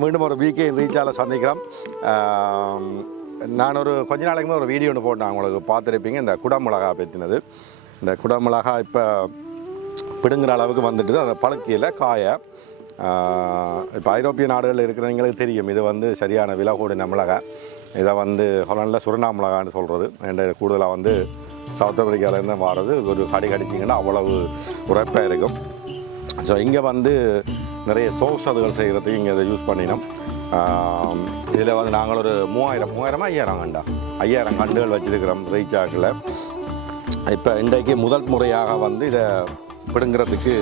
மீண்டும் ஒரு பிகே ரீச்சால சந்திக்கிறோம். நான் ஒரு கொஞ்ச நாளைக்கு முன்னாடி ஒரு வீடியோ ஒன்று போட்டேன் உங்களுக்கு பார்த்துருப்பீங்க. இந்த குடமிளகா பற்றினது. இந்த குடமிளகா இப்போ பிடுங்குற அளவுக்கு வந்துட்டு அந்த பழுக்கையில் காய இப்போ ஐரோப்பிய நாடுகளில் இருக்கிறவங்களுக்கு தெரியும். இது வந்து சரியான விலை கூடின மிளகா. இதை வந்து ஹொலண்டில் சுருணா மிளகான்னு சொல்கிறது என்ற கூடுதலாக வந்து சவுத் அமெரிக்காவிலேருந்து வாரது. ஒரு கடி கடிச்சிங்கன்னா அவ்வளவு உரைப்பாக இருக்கும். ஸோ இங்கே வந்து நிறைய சோஸ் அதுகள் செய்கிறதுக்கு இங்கே இதை யூஸ் பண்ணினோம். இதில் வந்து நாங்கள் ஒரு மூவாயிரம் மூவாயிரமா ஐயாயிரம் கண்டா ஐயாயிரம் கண்டுகள் வச்சுருக்கிறோம் ரீச்சாக்கில் இப்போ இன்றைக்கு முதல் முறையாக வந்து இதை பிடுங்கிறதுக்கு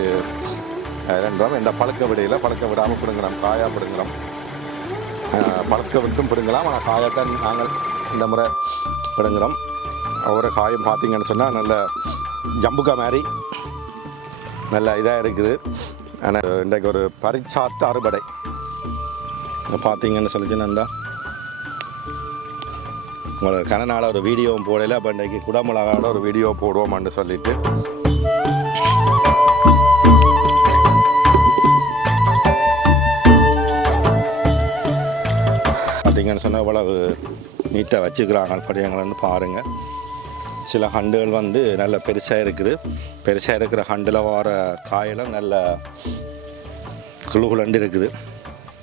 அஹ், ரெண்டோம் இந்த பழுக்க விடையில் பழுக்க விடாமல் பிடுங்குறோம் காயாக பிடுங்குறோம். பழுக்க விட்டும் பிடுங்கலாம். ஆனால் காயத்தான் நாங்கள் இந்த முறை பிடுங்குறோம். ஒவ்வொரு காயம் பார்த்தீங்கன்னு சொன்னால் நல்ல ஜம்புக்கா மாதிரி நல்ல இதாக இருக்குது. ஆனால் இன்றைக்கு ஒரு பரிச்சாத்து அறுவடை பார்த்தீங்கன்னு சொல்லிச்சுன்னா இந்தா, உங்களுக்கு கனநாள் ஒரு வீடியோவும் போடல அப்போ இன்றைக்கு குடமிளகாவோட ஒரு வீடியோ போடுவோம்னு சொல்லிட்டு. பார்த்தீங்கன்னு சொன்னால் இவ்வளவு நீட்டாக வச்சுக்கிறாங்க படியங்கள்னு பாருங்கள் சில ஹண்டுகள் வந்து நல்ல பெருசாக இருக்குது. பெருசாக இருக்கிற ஹண்டில் வர காயெல்லாம் நல்ல குழுகுலண்டு இருக்குது.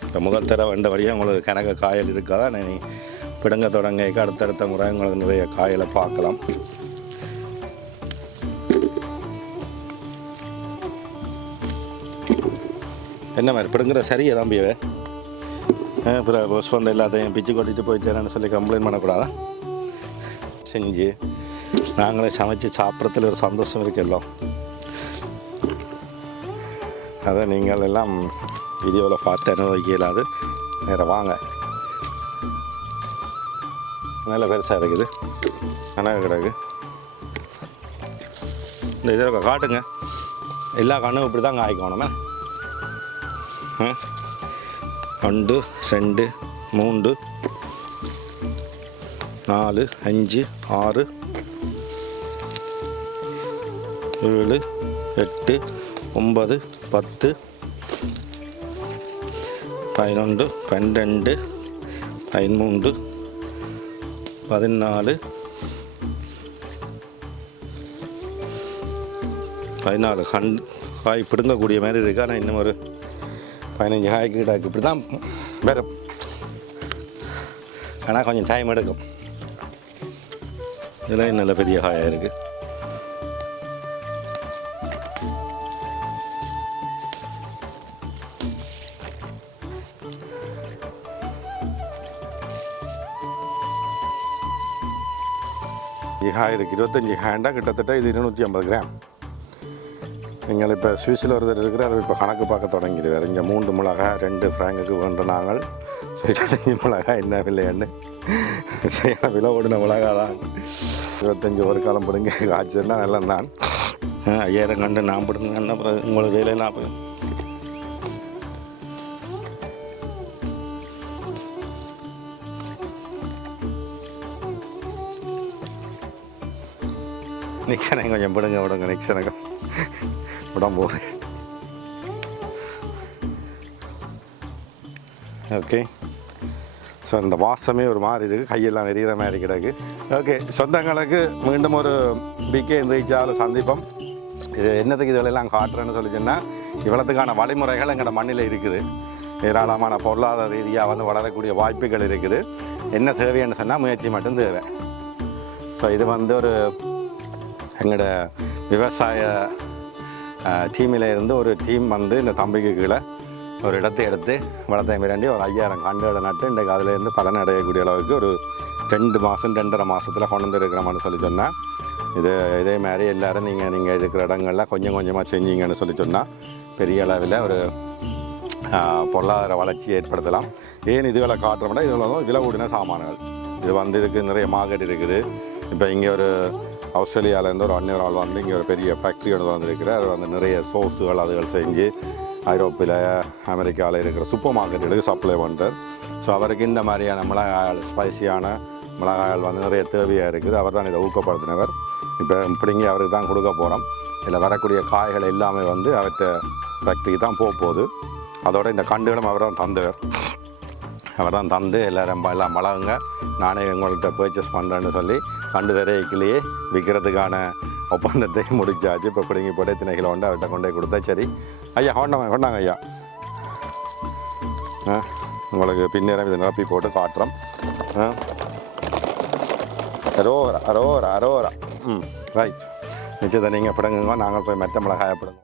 இப்போ முதல் தர வந்த வழியாக உங்களுக்கு கணக்க காயல் இருக்காதா நீ பிடுங்க தொடங்க அடுத்தடுத்த முறை உங்களுக்கு நிறைய காயலை பார்க்கலாம். என்ன மாதிரி பிடுங்குற சரியா தம்பியவே அப்புறம் பஸ் வந்து எல்லாத்தையும் பிச்சு கொட்டிட்டு போயிட்டேன்னு சொல்லி கம்ப்ளைண்ட் பண்ணக்கூடாதா? செஞ்சு. நாங்களே சமைச்சு சாப்பிட்றதுல ஒரு சந்தோஷம் இருக்குல்லோ அதை நீங்கள் எல்லாம் வீடியோவில் பார்த்து அனுபவிக்க இயலாது நேரம் வாங்க. நல்ல பெருசாக இருக்குது. நல்லா கிடக்கு. இந்த இதில் காட்டுங்க. எல்லா கண்ணும் இப்படி தான் காய்க்கணுமே ஒன்று ரெண்டு மூன்று நாலு அஞ்சு ஆறு ஏழு எட்டு ஒன்பது பத்து பதினொன்று பன்னெண்டு பதிமூன்று பதினாலு பதினாலு. கண் காய் பிடுங்கக்கூடிய மாதிரி இருக்குது ஆனால் இன்னும் ஒரு பதினஞ்சு காய் கிட்டாக்கு இப்படி தான் வரும் ஆனால் கொஞ்சம் டைம் எடுக்கும். இதில் நல்ல பெரிய காயாக இருக்குது காய் இருபத்தஞ்சி ஹேண்டாக கிட்டத்தட்ட இது இருநூற்றி ஐம்பது கிராம் நீங்கள் இப்போ சுவிஸில் ஒருத்தர் இருக்கிறார் இப்போ கணக்கு பார்க்க தொடங்கிடுவார் இங்கே மூன்று மிளகா ரெண்டு ஃப்ராங்குக்கு வேண்ட நாங்கள் இருபத்தஞ்சி மிளகா என்ன விலைன்னு சரியான விலை ஓடின மிளகா தான் இருபத்தஞ்சி ஒரு காலம் பிடுங்க காய்ச்சல்னா நல்லா தான் ஐயாயிரம் கண்டு நான் பிடுங்க அப்புறம் உங்களுக்கு வேலையெல்லாம் போய் நிக்ஷனை கொஞ்சம் விடுங்க விடுங்க நிக்ஷனுக்கு விடாம போகிறேன் ஓகே ஸோ இந்த வாசமே ஒரு மாதிரி இருக்குது கையெல்லாம் நெறிகிற மாதிரி கிடக்கு. ஓகே சொந்தங்களுக்கு மீண்டும் ஒரு பிகே ரீச்சாவில் சந்திப்போம். இது என்னத்துக்கு இதுவெல்லாம் காட்டுறேன்னு சொல்லி சொன்னால் இவ்வளத்துக்கான வழிமுறைகள் எங்களோட மண்ணில் இருக்குது. ஏராளமான பொருளாதார ரீதியாக வந்து வளரக்கூடிய வாய்ப்புகள் இருக்குது. என்ன தேவைன்னு சொன்னால் முயற்சி மட்டும் தேவை. ஸோ இது வந்து ஒரு எங்களோட விவசாய டீமில் இருந்து ஒரு டீம் வந்து இந்த தம்பிக்கு கீழே ஒரு இடத்தை எடுத்து வளத்தை மிரண்டி ஒரு ஐயாயிரம் கண்டுகளை நட்டு இன்றைக்கு அதிலேருந்து பலன் அடையக்கூடிய அளவுக்கு ஒரு ரெண்டு மாதம் ரெண்டரை மாதத்தில் கொண்டு வந்துருக்கிறோம்னு சொல்லி சொன்னால் இது இதே மாதிரி எல்லோரும் நீங்கள் நீங்கள் இருக்கிற இடங்களில் கொஞ்சம் கொஞ்சமாக செஞ்சீங்கன்னு சொல்லி சொன்னால் பெரிய அளவில் ஒரு பொருளாதார வளர்ச்சி ஏற்படுத்தலாம். ஏன் இதுகளை காட்டுறோம்னா இதில் வந்து விலை கூடின சாமான்கள். இது வந்து இதுக்கு நிறைய மார்க்கெட் இருக்குது. இப்போ இங்கே ஒரு ஆஸ்திரேலியாவிலேருந்து ஒரு அந்நியர் ஆள் வந்து இங்கே ஒரு பெரிய ஃபேக்ட்ரி ஒன்று வந்திருக்கிற அது வந்து நிறைய சோஸுகள் அதுகள் செஞ்சு ஐரோப்பில் அமெரிக்காவில் இருக்கிற சூப்பர் மார்க்கெட்டுகளுக்கு சப்ளை பண்ணுறார் ஸோ அவருக்கு இந்த மாதிரியான மிளகாயால் ஸ்பைசியான மிளகாய்கள் வந்து நிறைய தேவையாக இருக்குது. அவர் தான் இதை ஊக்கப்படுத்தினவர். இப்போ இப்படிங்க அவருக்கு தான் கொடுக்க போகிறோம் இதில் வரக்கூடிய காய்கள் எல்லாமே வந்து அவர்கிட்ட ஃபேக்ட்ரிக்கு தான் போக போகுது அதோட இந்த கண்டுகளும் அவர் தான் தந்தவர். அவர் தான் தந்து எல்லோரும் ப- எல்லாம் பழகுங்க நானே உங்கள்கிட்ட பர்ச்சேஸ் பண்ணுறேன்னு சொல்லி கண்டு தரைக்கிலேயே விற்கிறதுக்கான ஒப்பந்தத்தை முடிச்சாச்சு. இப்போ பிடுங்கி போட்டு திணைகளை கிலோ அவர்கிட்ட கொண்டு போய் கொடுத்தா சரி. ஐயா கொண்டாங்க கொண்டாங்க ஐயா. ஆ உங்களுக்கு பின்னேரம் இதை நிரப்பி போட்டு காட்டுறோம். ஆ. அரோரா அரோரா அரோரா. ம் ரைட் நிச்சயத்தை நீங்கள் பிடுங்குங்க. நாங்கள் போய் மெத்த மிளகாயை பிடுங்க